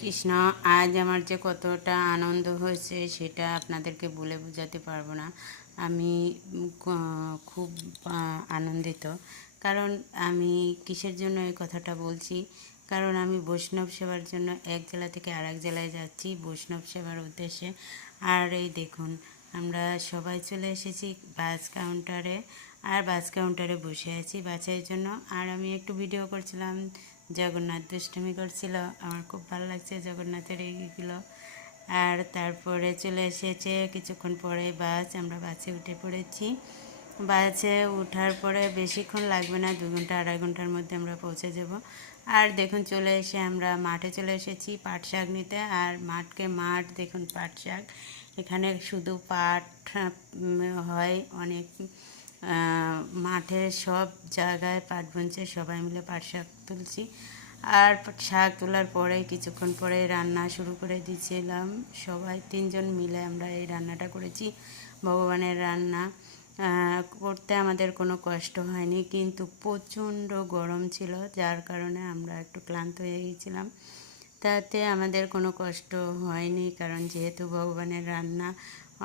কৃষ্ণ। আজ আমার যে কতটা আনন্দ হয়েছে সেটা আপনাদেরকে বলে বোঝাতে পারবো না। আমি খুব আনন্দিত। কারণ আমি কিসের জন্য এই কথাটা বলছি, কারণ আমি বৈষ্ণব সেবার জন্য এক জেলা থেকে আরেক জেলায় যাচ্ছি বৈষ্ণব সেবার উদ্দেশ্যে। আর এই দেখুন, আমরা সবাই চলে এসেছি বাস কাউন্টারে, আর বাস কাউন্টারে বসে আছি বাসের জন্য। আর আমি একটু ভিডিও করছিলাম, জগন্নাথ দুষ্টুমি করছিল, আমার খুব ভালো লাগছে জগন্নাথের এইগুলো। আর তারপরে চলে এসেছে কিছুক্ষণ পরে বাস, আমরা বাসে উঠে পড়েছি। বাসে ওঠার পরে বেশিক্ষণ লাগবে না, 2 ঘন্টা 2.5 ঘন্টার মধ্যে আমরা পৌঁছে যাব। আর দেখুন চলে এসে আমরা মাঠে চলে এসেছি পাট শাক নিতে। আর মাঠ দেখুন, পাট শাক, এখানে শুধু পাট হয় অনেক, মাঠে সব জায়গায় পাট বুনছে, সবাই মিলে পাট শাক তুলছি। আর শাক তোলার পরে কিছুক্ষণ পরে রান্না শুরু করে দিয়েছিলাম, সবাই 3 জন মিলে আমরা এই রান্নাটা করেছি, ভগবানের রান্না। করতে আমাদের কোনো কষ্ট হয়নি, কিন্তু প্রচণ্ড গরম ছিল, যার কারণে আমরা একটু ক্লান্ত হয়ে গিয়েছিলাম। তাতে আমাদের কোনো কষ্ট হয়নি, কারণ যেহেতু ভগবানের রান্না,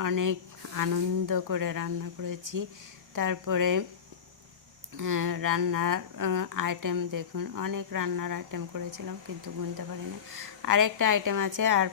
অনেক আনন্দ করে রান্না করেছি। তারপরে রান্নার আইটেম দেখুন, অনেক রান্নার আইটেম করেছিলাম কিন্তু গুনতে পারি না। আরেকটা আইটেম আছে। আর